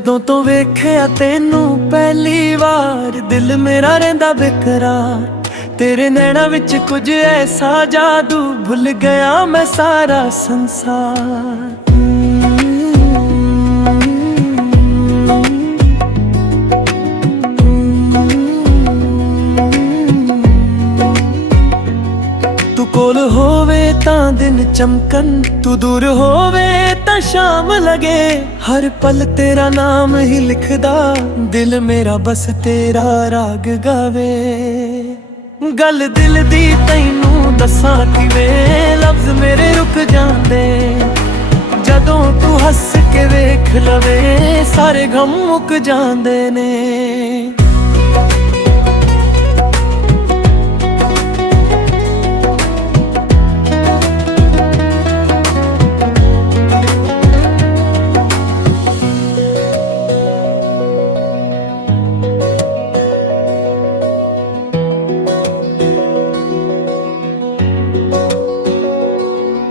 ਜਦੋਂ ਤੋਂ ਵੇਖਿਆ ਤੈਨੂੰ ਪਹਿਲੀ ਵਾਰ ਦਿਲ ਮੇਰਾ ਰਹਿੰਦਾ ਬੇਕਰਾਰ। ਤੇਰੇ ਨੈਣਾਂ ਵਿੱਚ ਕੁਝ ਐਸਾ ਜਾਦੂ, ਭੁੱਲ ਗਿਆ ਮੈਂ ਸਾਰਾ ਸੰਸਾਰ। ਤੂੰ ਕੋਲ ਹੋਵੇ ਤਾਂ ਦਿਨ ਚਮਕਣ, ਤੂੰ ਦੂਰ ਹੋਵੇ ਤਾਂ ਸ਼ਾਮ ਲਗੇ। ਹਰ ਪਲ ਤੇਰਾ ਨਾਮ ਹੀ ਲਿਖਦਾ, ਦਿਲ ਮੇਰਾ ਬਸ ਤੇਰਾ ਰਾਗ ਗਾਵੇ। ਗੱਲ ਦਿਲ ਦੀ ਤੈਨੂੰ ਦੱਸਾਂ ਕਿਵੇਂ, ਲਫ਼ਜ਼ ਮੇਰੇ ਰੁਕ ਜਾਂਦੇ ਜਦੋਂ ਤੂੰ ਹੱਸ ਕੇ ਵੇਖ ਲਵੇ। ਸਾਰੇ ਗਮ ਮੁੱਕ ਜਾਂਦੇ ਨੇ।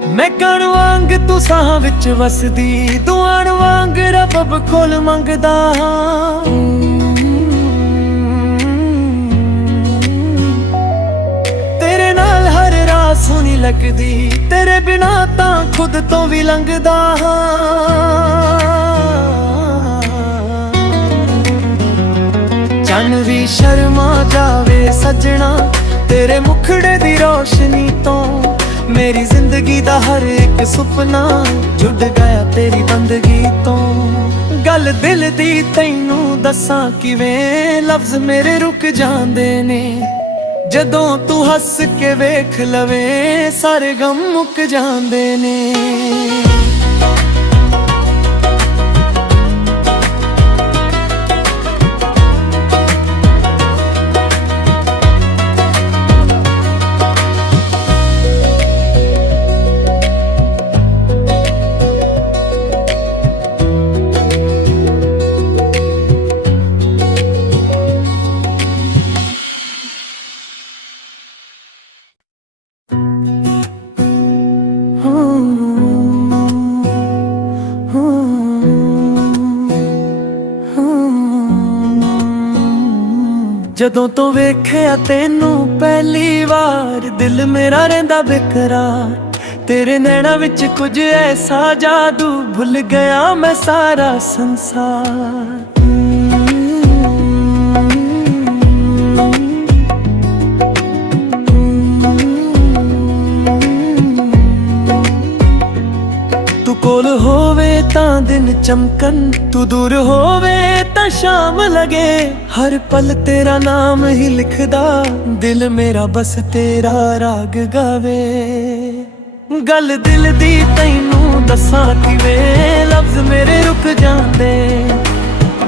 ਮੈਂ ਕਣ ਵਾਂਗ ਤੂੰ ਸਾਹ ਵਿੱਚ ਵਸਦੀ, ਦੁਆਣ ਵਾਂਗ ਰੱਬ ਕੋਲ ਮੰਗਦਾ ਹਾਂ। ਤੇਰੇ ਨਾਲ ਹਰ ਰਾਤ ਸੋਹਣੀ ਲੱਗਦੀ, ਤੇਰੇ ਬਿਨਾਂ ਤਾਂ ਖੁਦ ਤੋਂ ਵੀ ਲੰਘਦਾ ਹਾਂ। ਚੰਨ ਵੀ ਸ਼ਰਮਾ ਜਾਵੇ ਸੱਜਣਾ, ਤੇਰੇ ਮੁਖੜੇ ਦੀ ਰੋਸ਼ਨੀ ਤੋਂ। ਮੇਰੀ ਜ਼ਿੰਦਗੀ ਦਾ ਹਰ ਇੱਕ ਸੁਪਨਾ ਜੁੜ ਗਿਆ ਤੇਰੀ ਬੰਦਗੀ ਤੋਂ। ਗੱਲ ਦਿਲ ਦੀ ਤੈਨੂੰ ਦੱਸਾਂ ਕਿਵੇਂ, ਲਫ਼ਜ਼ ਮੇਰੇ ਰੁਕ ਜਾਂਦੇ ਨੇ ਜਦੋਂ ਤੂੰ ਹੱਸ ਕੇ ਵੇਖ ਲਵੇ। ਸਾਰੇ ਗਮ ਮੁੱਕ ਜਾਂਦੇ ਨੇ। ਜਦੋਂ ਤੋਂ ਵੇਖਿਆ ਤੈਨੂੰ ਪਹਿਲੀ ਵਾਰ ਦਿਲ ਮੇਰਾ ਰਹਿੰਦਾ ਬੇਕਰਾਰ। ਤੇਰੇ ਨੈਣਾਂ ਵਿੱਚ ਕੁਝ ਐਸਾ ਜਾਦੂ, ਭੁੱਲ ਗਿਆ ਮੈਂ ਸਾਰਾ ਸੰਸਾਰ। ਤੂੰ ਕੋਲ ਹੋਵੇ ਤਾਂ ਦਿਨ ਚਮਕਣ, ਤੂੰ ਦੂਰ ਹੋਵੇ ਤਾਂ ਸ਼ਾਮ ਲਗੇ। ਹਰ ਪਲ ਤੇਰਾ ਨਾਮ ਹੀ ਲਿਖਦਾ, ਦਿਲ ਮੇਰਾ ਬਸ ਤੇਰਾ ਰਾਗ ਗਾਵੇ। ਗੱਲ ਦਿਲ ਦੀ ਤੈਨੂੰ ਦੱਸਾਂ ਕਿਵੇਂ, ਲਫ਼ਜ਼ ਮੇਰੇ ਰੁਕ ਜਾਂਦੇ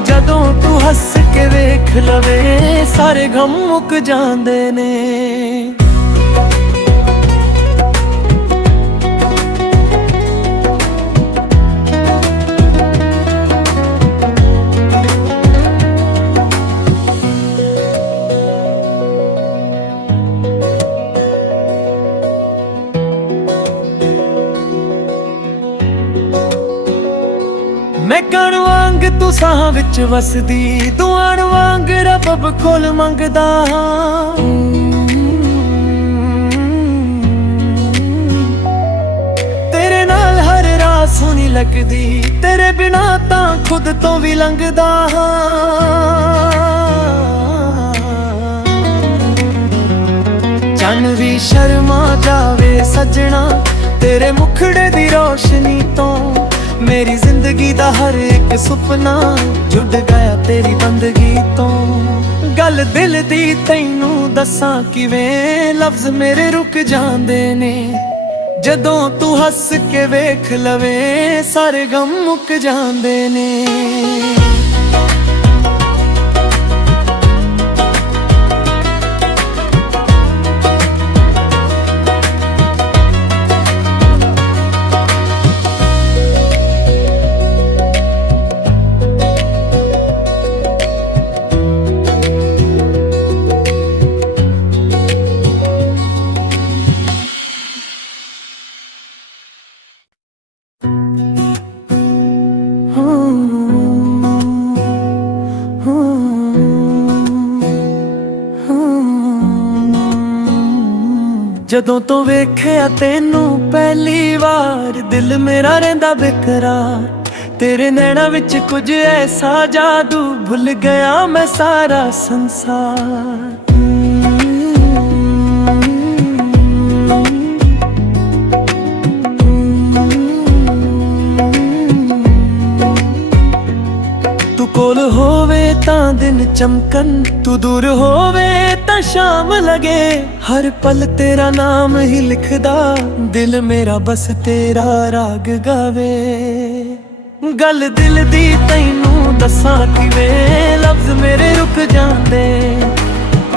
ਜਦੋਂ ਤੂੰ ਹੱਸ ਕੇ ਵੇਖ ਲਵੇ। ਸਾਰੇ ਗਮ ਮੁੱਕ ਜਾਂਦੇ ਨੇ। ਮੈਂ ਕਣ ਵਾਂਗ ਤੂੰ ਸਾਹ ਵਿੱਚ ਵਸਦੀ, ਦੁਆਣ ਵਾਂਗ ਰੱਬ ਕੋਲ ਮੰਗਦਾ ਹਾਂ। ਤੇਰੇ ਨਾਲ ਹਰ ਰਾਤ ਸੋਹਣੀ ਲੱਗਦੀ, ਤੇਰੇ ਬਿਨਾਂ ਤਾਂ ਖੁਦ ਤੋਂ ਵੀ ਲੰਘਦਾ ਹਾਂ। ਚੰਨ ਵੀ ਸ਼ਰਮਾ ਜਾਵੇ ਸੱਜਣਾ, ਤੇਰੇ ਮੁਖੜੇ ਦੀ ਰੋਸ਼ਨੀ ਤੋਂ। ਮੇਰੀ ਜ਼ਿੰਦਗੀ ਦਾ ਹਰ ਇੱਕ ਸੁਪਨਾ ਜੁੜ ਗਿਆ ਤੇਰੀ ਬੰਦਗੀ ਤੋਂ। ਗੱਲ ਦਿਲ ਦੀ ਤੈਨੂੰ ਦੱਸਾਂ ਕਿਵੇਂ, ਲਫ਼ਜ਼ ਮੇਰੇ ਰੁਕ ਜਾਂਦੇ ਨੇ ਜਦੋਂ ਤੂੰ ਹੱਸ ਕੇ ਵੇਖ ਲਵੇ। ਸਾਰੇ ਗਮ ਮੁੱਕ ਜਾਂਦੇ ਨੇ। ਜਦੋਂ ਤੋਂ ਵੇਖਿਆ ਤੈਨੂੰ ਪਹਿਲੀ ਵਾਰ ਦਿਲ ਮੇਰਾ ਰਹਿੰਦਾ ਬੇਕਰਾਰ। ਤੇਰੇ ਨੈਣਾਂ ਵਿੱਚ ਕੁਝ ਐਸਾ ਜਾਦੂ, ਭੁੱਲ ਗਿਆ ਮੈਂ ਸਾਰਾ ਸੰਸਾਰ। ਤੂੰ ਕੋਲ ਹੋਵੇ ਤਾਂ ਦਿਨ ਚਮਕਣ, ਤੂੰ ਦੂਰ ਹੋਵੇ ਤਾਂ ਸ਼ਾਮ ਲਗੇ। ਹਰ ਪਲ ਤੇਰਾ ਨਾਮ ਹੀ ਲਿਖਦਾ, ਦਿਲ ਮੇਰਾ ਬਸ ਤੇਰਾ ਰਾਗ ਗਾਵੇ। ਗੱਲ ਦਿਲ ਦੀ ਤੈਨੂੰ ਦੱਸਾਂ ਕਿਵੇਂ, ਲਫ਼ਜ਼ ਮੇਰੇ ਰੁਕ ਜਾਂਦੇ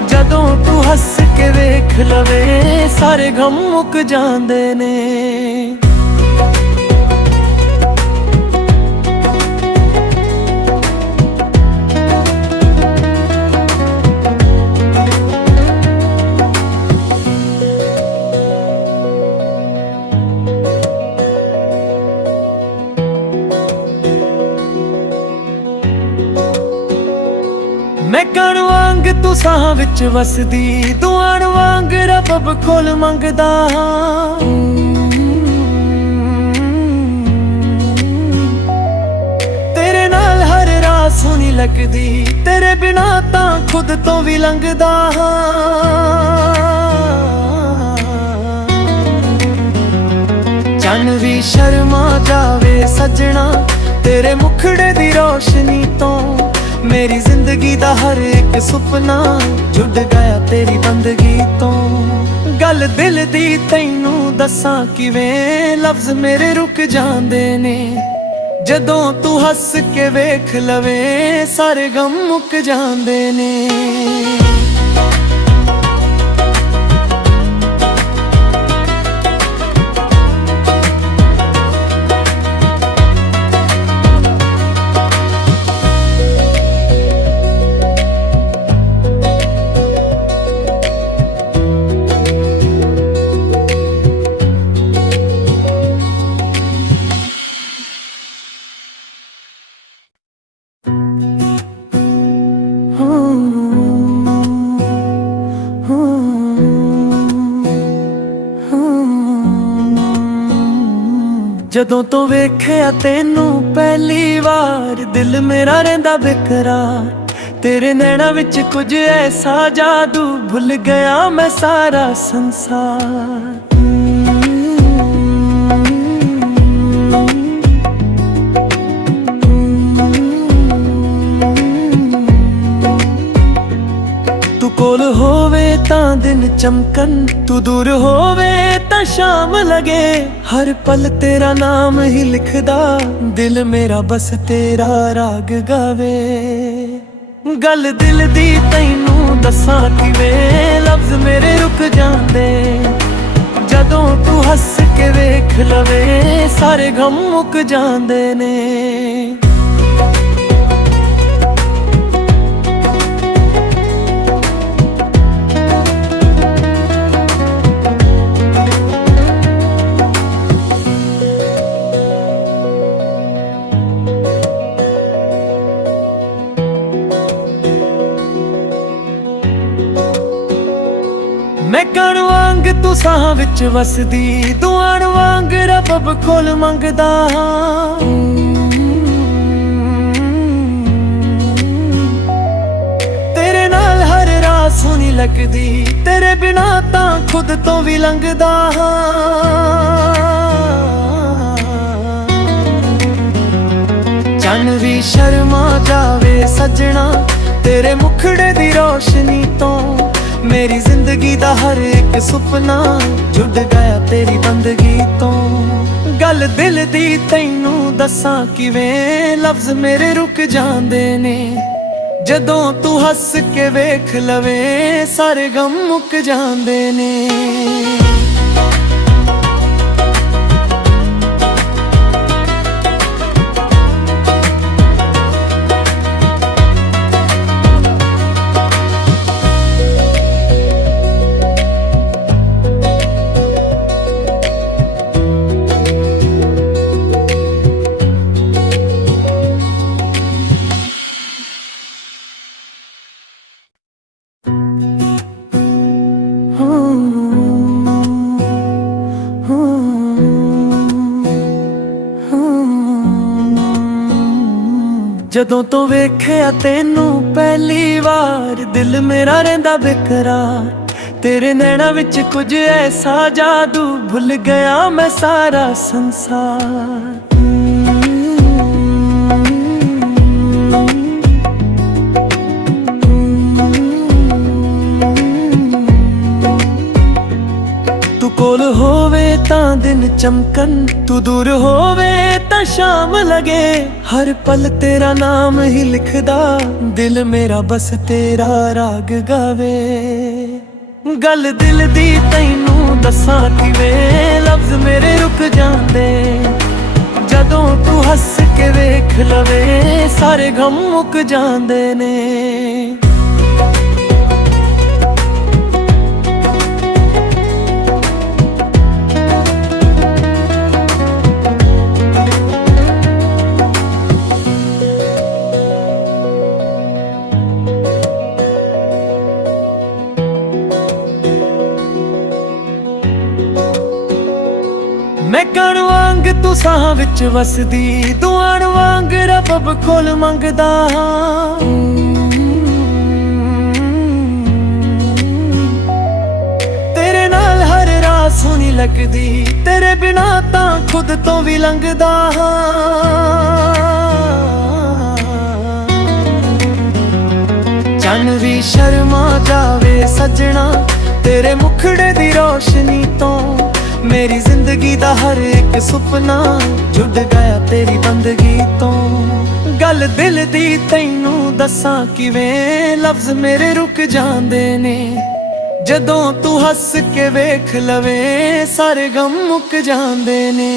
ਜਦੋਂ ਤੂੰ ਹੱਸ ਕੇ ਵੇਖ ਲਵੇ। ਸਾਰੇ ਗਮ ਮੁੱਕ ਜਾਂਦੇ ਨੇ। ਮੈਂ ਕਣ ਵਾਂਗ ਤੂੰ ਸਾਹ ਵਿੱਚ ਵਸਦੀ, ਦੁਆਣ ਵਾਂਗ ਰੱਬ ਕੋਲ ਮੰਗਦਾ ਹਾਂ। ਤੇਰੇ ਨਾਲ ਹਰ ਰਾਤ ਸੋਹਣੀ ਲੱਗਦੀ, ਤੇਰੇ ਬਿਨਾਂ ਤਾਂ ਖੁਦ ਤੋਂ ਵੀ ਲੰਘਦਾ ਹਾਂ। ਚੰਨ ਵੀ ਸ਼ਰਮਾ ਜਾਵੇ ਸੱਜਣਾ, ਤੇਰੇ ਮੁਖੜੇ ਦੀ ਰੋਸ਼ਨੀ ਤੋਂ। ਮੇਰੀ ਜ਼ਿੰਦਗੀ ਦਾ ਹਰ ਇੱਕ ਸੁਪਨਾ ਜੁੜ ਗਿਆ ਤੇਰੀ ਬੰਦਗੀ ਤੋਂ। ਗੱਲ ਦਿਲ ਦੀ ਤੈਨੂੰ ਦੱਸਾਂ ਕਿਵੇਂ, ਲਫ਼ਜ਼ ਮੇਰੇ ਰੁਕ ਜਾਂਦੇ ਨੇ ਜਦੋਂ ਤੂੰ ਹੱਸ ਕੇ ਵੇਖ ਲਵੇ। ਸਾਰੇ ਗਮ ਮੁੱਕ ਜਾਂਦੇ ਨੇ। ਜਦੋਂ ਤੋਂ ਵੇਖਿਆ ਤੈਨੂੰ ਪਹਿਲੀ ਵਾਰ ਦਿਲ ਮੇਰਾ ਰਹਿੰਦਾ ਬੇਕਰਾਰ। ਤੇਰੇ ਨੈਣਾਂ ਵਿੱਚ ਕੁਝ ਐਸਾ ਜਾਦੂ, ਭੁੱਲ ਗਿਆ ਮੈਂ ਸਾਰਾ ਸੰਸਾਰ। ਤੂੰ ਕੋਲ ਹੋਵੇ ਤਾਂ ਦਿਨ ਚਮਕਣ, ਤੂੰ ਦੂਰ ਹੋਵੇ ਤਾਂ ਸ਼ਾਮ ਲਗੇ। ਹਰ ਪਲ ਤੇਰਾ ਨਾਮ ਹੀ ਲਿਖਦਾ, ਦਿਲ ਮੇਰਾ ਬਸ ਤੇਰਾ ਰਾਗ ਗਾਵੇ। ਗੱਲ ਦਿਲ ਦੀ ਤੈਨੂੰ ਦੱਸਾਂ ਕਿਵੇਂ, ਲਫ਼ਜ਼ ਮੇਰੇ ਰੁਕ ਜਾਂਦੇ ਜਦੋਂ ਤੂੰ ਹੱਸ ਕੇ ਵੇਖ ਲਵੇ। ਸਾਰੇ ਗਮ ਮੁੱਕ ਜਾਂਦੇ ਨੇ। ਮੈਂ ਕਣ ਵਾਂਗ ਤੂੰ ਸਾਹ ਵਿੱਚ ਵਸਦੀ, ਦੁਆਣ ਵਾਂਗ ਰੱਬ ਕੋਲ ਮੰਗਦਾ ਹਾਂ। ਤੇਰੇ ਨਾਲ ਹਰ ਰਾਤ ਸੋਹਣੀ ਲੱਗਦੀ, ਤੇਰੇ ਬਿਨਾਂ ਤਾਂ ਖੁਦ ਤੋਂ ਵੀ ਲੰਘਦਾ ਹਾਂ। ਚੰਨ ਵੀ ਸ਼ਰਮਾ ਜਾਵੇ ਸੱਜਣਾ, ਤੇਰੇ ਮੁਖੜੇ ਦੀ ਰੋਸ਼ਨੀ ਤੋਂ। ਮੇਰੀ ਜ਼ਿੰਦਗੀ ਦਾ ਹਰ ਇੱਕ ਸੁਪਨਾ ਜੁੜ ਗਿਆ ਤੇਰੀ ਬੰਦਗੀ ਤੋਂ। ਗੱਲ ਦਿਲ ਦੀ ਤੈਨੂੰ ਦੱਸਾਂ ਕਿਵੇਂ, ਲਫ਼ਜ਼ ਮੇਰੇ ਰੁਕ ਜਾਂਦੇ ਨੇ ਜਦੋਂ ਤੂੰ ਹੱਸ ਕੇ ਵੇਖ ਲਵੇ। ਸਾਰੇ ਗਮ ਮੁੱਕ ਜਾਂਦੇ ਨੇ। ਜਦੋਂ ਤੋਂ ਵੇਖਿਆ ਤੈਨੂੰ ਪਹਿਲੀ ਵਾਰ ਦਿਲ ਮੇਰਾ ਰਹਿੰਦਾ ਬੇਕਰਾਰ। ਤੇਰੇ ਨੈਣਾਂ ਵਿੱਚ ਕੁਝ ਐਸਾ ਜਾਦੂ, ਭੁੱਲ ਗਿਆ ਮੈਂ ਸਾਰਾ ਸੰਸਾਰ। ਤੂੰ ਕੋਲ ਹੋਵੇ ਤਾਂ ਦਿਨ ਚਮਕਣ, ਤੂੰ ਦੂਰ ਹੋਵੇ ਤਾਂ ਸ਼ਾਮ ਲਗੇ। ਹਰ ਪਲ ਤੇਰਾ ਨਾਮ ਹੀ ਲਿਖਦਾ, ਦਿਲ ਮੇਰਾ ਬਸ ਤੇਰਾ ਰਾਗ ਗਾਵੇ। ਗੱਲ ਦਿਲ ਦੀ ਤੈਨੂੰ ਦੱਸਾਂ ਕਿਵੇਂ, ਲਫ਼ਜ਼ ਮੇਰੇ ਰੁਕ ਜਾਂਦੇ ਜਦੋਂ ਤੂੰ ਹੱਸ ਕੇ ਵੇਖ ਲਵੇ। ਸਾਰੇ ਗਮ ਮੁੱਕ ਜਾਂਦੇ ਨੇ। ਮੈਂ ਕਣ ਵਾਂਗ ਤੂੰ ਸਾਹ ਵਿੱਚ ਵਸਦੀ, ਦੁਆਣ ਵਾਂਗ ਰੱਬ ਕੋਲ ਮੰਗਦਾ ਹਾਂ। ਤੇਰੇ ਨਾਲ ਹਰ ਰਾਤ ਸੋਹਣੀ ਲੱਗਦੀ, ਤੇਰੇ ਬਿਨਾਂ ਤਾਂ ਖੁਦ ਤੋਂ ਵੀ ਲੰਘਦਾ ਹਾਂ। ਚੰਨ ਵੀ ਸ਼ਰਮਾ ਜਾਵੇ ਸੱਜਣਾ, ਤੇਰੇ ਮੁਖੜੇ ਦੀ ਰੋਸ਼ਨੀ ਤੋਂ। ਮੇਰੀ ਜ਼ਿੰਦਗੀ ਦਾ ਹਰ ਇੱਕ ਸੁਪਨਾ ਜੁੜ ਗਿਆ ਤੇਰੀ ਬੰਦਗੀ ਤੋਂ। ਗੱਲ ਦਿਲ ਦੀ ਤੈਨੂੰ ਦੱਸਾਂ ਕਿਵੇਂ, ਲਫ਼ਜ਼ ਮੇਰੇ ਰੁਕ ਜਾਂਦੇ ਨੇ ਜਦੋਂ ਤੂੰ ਹੱਸ ਕੇ ਵੇਖ ਲਵੇ। ਸਾਰੇ ਗਮ ਮੁੱਕ ਜਾਂਦੇ ਨੇ।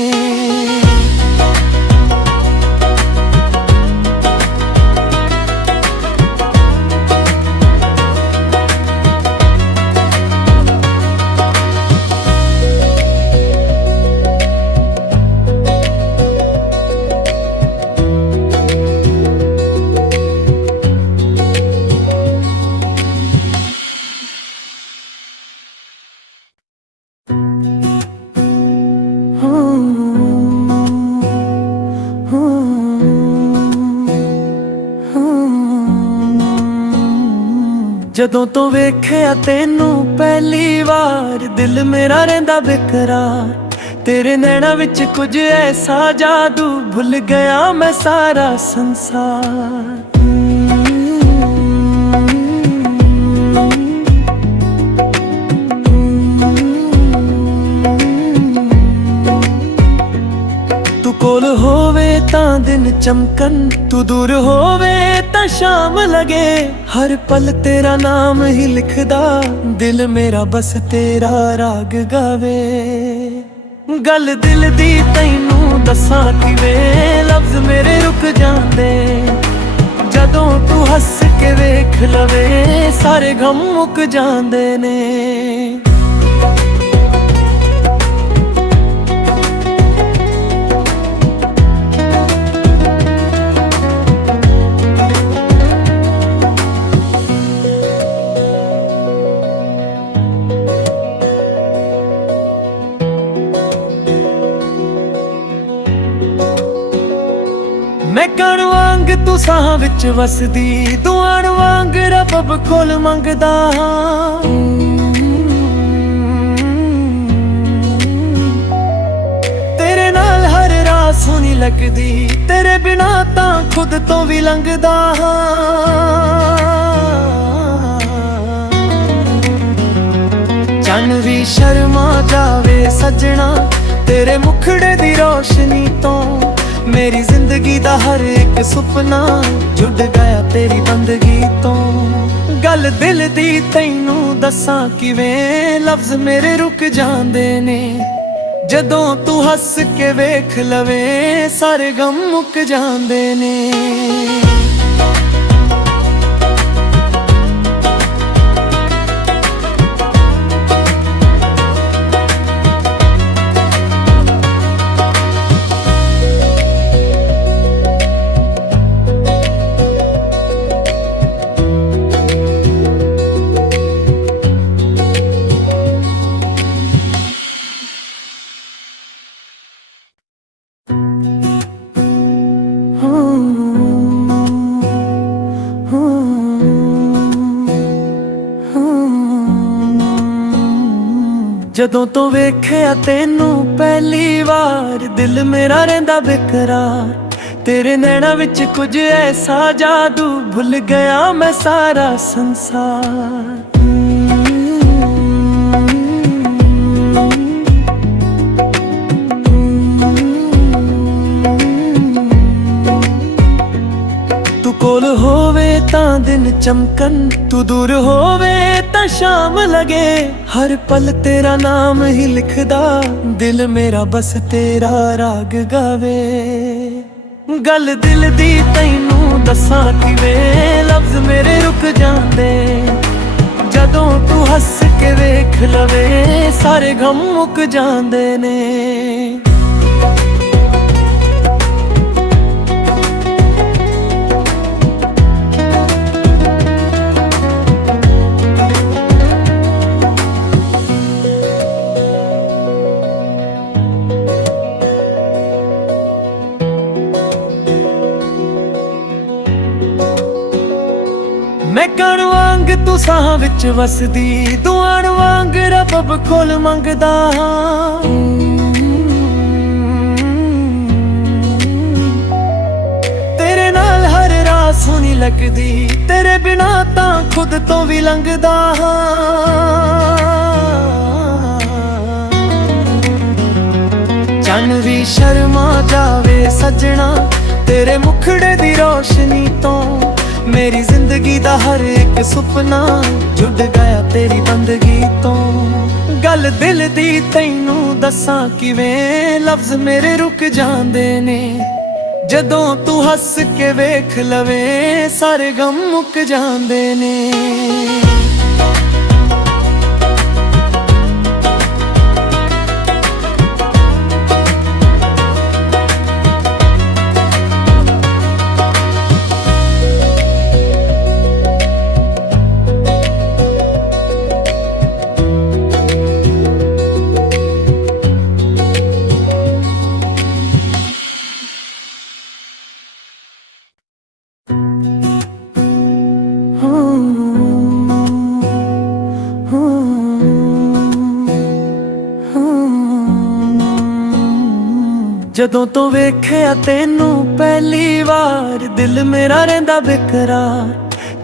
ਜਦੋਂ ਤੋਂ ਵੇਖਿਆ ਤੈਨੂੰ ਪਹਿਲੀ ਵਾਰ ਦਿਲ ਮੇਰਾ ਰਹਿੰਦਾ ਬੇਕਰਾਰ। ਤੇਰੇ ਨੈਣਾਂ ਵਿੱਚ ਕੁਝ ਐਸਾ ਜਾਦੂ, ਭੁੱਲ ਗਿਆ ਮੈਂ ਸਾਰਾ ਸੰਸਾਰ। ਤੂੰ ਕੋਲ ਹੋਵੇ ਤਾਂ ਦਿਨ ਚਮਕਣ, ਤੂੰ ਦੂਰ ਹੋਵੇ ਤਾਂ ਸ਼ਾਮ ਲਗੇ। ਹਰ ਪਲ ਤੇਰਾ ਨਾਮ ਹੀ ਲਿਖਦਾ, ਦਿਲ ਮੇਰਾ ਬਸ ਤੇਰਾ ਰਾਗ ਗਾਵੇ। ਗੱਲ ਦਿਲ ਦੀ ਤੈਨੂੰ ਦੱਸਾਂ ਕਿਵੇਂ, ਲਫ਼ਜ਼ ਮੇਰੇ ਰੁਕ ਜਾਂਦੇ ਜਦੋਂ ਤੂੰ ਹੱਸ ਕੇ ਵੇਖ ਲਵੇ। ਸਾਰੇ ਗਮ ਮੁੱਕ ਜਾਂਦੇ ਨੇ। ਮੈਂ ਕਣ ਵਾਂਗ ਤੂੰ ਸਾਹ ਵਿੱਚ ਵਸਦੀ, ਦੁਆਣ ਵਾਂਗ ਰੱਬ ਕੋਲ ਮੰਗਦਾ ਹਾਂ। ਤੇਰੇ ਨਾਲ ਹਰ ਰਾਤ ਸੋਹਣੀ ਲੱਗਦੀ, ਤੇਰੇ ਬਿਨਾਂ ਤਾਂ ਖੁਦ ਤੋਂ ਵੀ ਲੰਘਦਾ ਹਾਂ। ਚੰਨ ਵੀ ਸ਼ਰਮਾ ਜਾਵੇ ਸੱਜਣਾ, ਤੇਰੇ ਮੁਖੜੇ ਦੀ ਰੋਸ਼ਨੀ ਤੋਂ। ਮੇਰੀ ਜ਼ਿੰਦਗੀ ਦਾ ਹਰ ਇੱਕ ਸੁਪਨਾ ਜੁੜ ਗਿਆ ਤੇਰੀ ਬੰਦਗੀ ਤੋਂ। ਗੱਲ ਦਿਲ ਦੀ ਤੈਨੂੰ ਦੱਸਾਂ ਕਿਵੇਂ, ਲਫ਼ਜ਼ ਮੇਰੇ ਰੁਕ ਜਾਂਦੇ ਨੇ ਜਦੋਂ ਤੂੰ ਹੱਸ ਕੇ ਵੇਖ ਲਵੇ। ਸਾਰੇ ਗਮ ਮੁੱਕ ਜਾਂਦੇ ਨੇ। ਜਦੋਂ ਤੋਂ ਵੇਖਿਆ ਤੈਨੂੰ ਪਹਿਲੀ ਵਾਰ ਦਿਲ ਮੇਰਾ ਰਹਿੰਦਾ ਬੇਕਰਾਰ। ਤੇਰੇ ਨੈਣਾਂ ਵਿੱਚ ਕੁਝ ਐਸਾ ਜਾਦੂ, ਭੁੱਲ ਗਿਆ ਮੈਂ ਸਾਰਾ ਸੰਸਾਰ। ਤੂੰ ਕੋਲ ਹੋਵੇ ਤਾਂ ਦਿਨ ਚਮਕਣ, ਤੂੰ ਦੂਰ ਹੋਵੇ ਤਾਂ ਸ਼ਾਮ ਲਗੇ। ਹਰ ਪਲ ਤੇਰਾ ਨਾਮ ਹੀ ਲਿਖਦਾ, ਦਿਲ ਮੇਰਾ ਬਸ ਤੇਰਾ ਰਾਗ ਗਾਵੇ। ਗੱਲ ਦਿਲ ਦੀ ਤੈਨੂੰ ਦੱਸਾਂ ਕਿਵੇਂ, ਲਫ਼ਜ਼ ਮੇਰੇ ਰੁਕ ਜਾਂਦੇ ਜਦੋਂ ਤੂੰ ਹੱਸ ਕੇ ਵੇਖ ਲਵੇ। ਸਾਰੇ ਗਮ ਮੁੱਕ ਜਾਂਦੇ ਨੇ। ਮੈਂ ਕਣ ਵਾਂਗ ਤੂੰ ਸਾਹ ਵਿੱਚ ਵਸਦੀ, ਦੁਆਣ ਵਾਂਗ ਰੱਬ ਕੋਲ ਮੰਗਦਾ ਹਾਂ। ਤੇਰੇ ਨਾਲ ਹਰ ਰਾਤ ਸੋਹਣੀ ਲੱਗਦੀ, ਤੇਰੇ ਬਿਨਾਂ ਤਾਂ ਖੁਦ ਤੋਂ ਵੀ ਲੰਘਦਾ ਹਾਂ। ਚੰਨ ਵੀ ਸ਼ਰਮਾ ਜਾਵੇ ਸੱਜਣਾ, ਤੇਰੇ ਮੁਖੜੇ ਦੀ ਰੋਸ਼ਨੀ ਤੋਂ। ਮੇਰੀ ਜ਼ਿੰਦਗੀ ਦਾ ਹਰ ਇੱਕ ਸੁਪਨਾ ਜੁੜ ਗਿਆ ਤੇਰੀ ਬੰਦਗੀ ਤੋਂ। ਗੱਲ ਦਿਲ ਦੀ ਤੈਨੂੰ ਦੱਸਾਂ ਕਿਵੇਂ, ਲਫ਼ਜ਼ ਮੇਰੇ ਰੁਕ ਜਾਂਦੇ ਨੇ ਜਦੋਂ ਤੂੰ ਹੱਸ ਕੇ ਵੇਖ ਲਵੇ। ਸਾਰੇ ਗਮ ਮੁੱਕ ਜਾਂਦੇ ਨੇ। ਜਦੋਂ ਤੋਂ ਵੇਖਿਆ ਤੈਨੂੰ ਪਹਿਲੀ ਵਾਰ ਦਿਲ ਮੇਰਾ ਰਹਿੰਦਾ ਬੇਕਰਾਰ।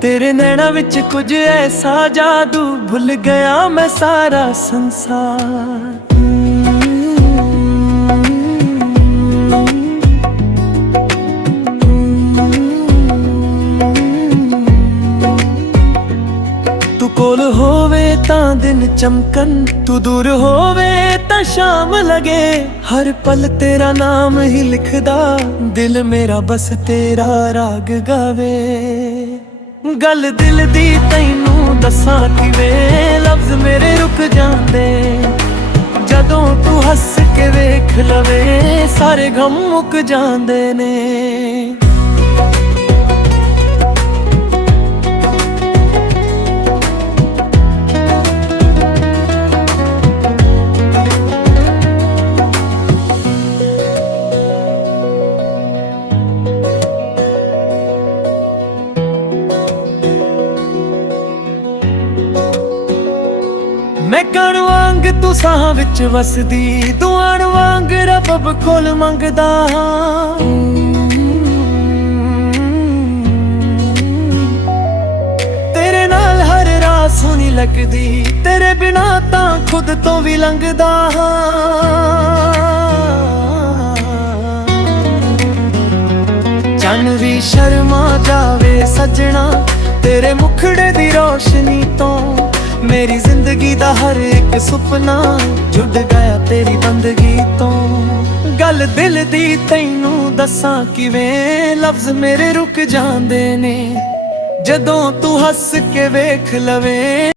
ਤੇਰੇ ਨੈਣਾਂ ਵਿੱਚ ਕੁਝ ਐਸਾ ਜਾਦੂ, ਭੁੱਲ ਗਿਆ ਮੈਂ ਸਾਰਾ ਸੰਸਾਰ। ਤੂੰ ਕੋਲ ਹੋਵੇ ਤਾਂ ਦਿਨ ਚਮਕਣ, ਤੂੰ ਦੂਰ ਹੋਵੇ ਤਾਂ ਸ਼ਾਮ ਲਗੇ। ਹਰ ਪਲ ਤੇਰਾ ਨਾਮ ਹੀ ਲਿਖਦਾ, ਦਿਲ ਮੇਰਾ ਬਸ ਤੇਰਾ ਰਾਗ ਗਾਵੇ। ਗੱਲ ਦਿਲ ਦੀ ਤੈਨੂੰ ਦੱਸਾਂ ਕਿਵੇਂ, ਲਫ਼ਜ਼ ਮੇਰੇ ਰੁਕ ਜਾਂਦੇ ਜਦੋਂ ਤੂੰ ਹੱਸ ਕੇ ਵੇਖ ਲਵੇ। ਸਾਰੇ ਗਮ ਮੁੱਕ ਜਾਂਦੇ ਨੇ। ਮੈਂ ਕਣ ਵਾਂਗ ਤੂੰ ਸਾਹ ਵਿੱਚ ਵਸਦੀ, ਦੁਆਣ ਵਾਂਗ ਰੱਬ ਕੋਲ ਮੰਗਦਾ ਹਾਂ। ਤੇਰੇ ਨਾਲ ਹਰ ਰਾਤ ਸੋਹਣੀ ਲੱਗਦੀ, ਤੇਰੇ ਬਿਨਾਂ ਤਾਂ ਖੁਦ ਤੋਂ ਵੀ ਲੰਘਦਾ ਹਾਂ। ਚੰਨ ਵੀ ਸ਼ਰਮਾ ਜਾਵੇ ਸੱਜਣਾ, ਤੇਰੇ ਮੁਖੜੇ ਦੀ ਰੋਸ਼ਨੀ ਤੋਂ। ਮੇਰੀ ਜ਼ਿੰਦਗੀ ਦਾ ਹਰ ਇੱਕ ਸੁਪਨਾ ਜੁੜ ਗਿਆ ਤੇਰੀ ਬੰਦਗੀ ਤੋਂ। ਗੱਲ ਦਿਲ ਦੀ ਤੈਨੂੰ ਦੱਸਾਂ ਕਿਵੇਂ, ਲਫ਼ਜ਼ ਮੇਰੇ ਰੁਕ ਜਾਂਦੇ ਨੇ ਜਦੋਂ ਤੂੰ ਹੱਸ ਕੇ ਵੇਖ ਲਵੇ।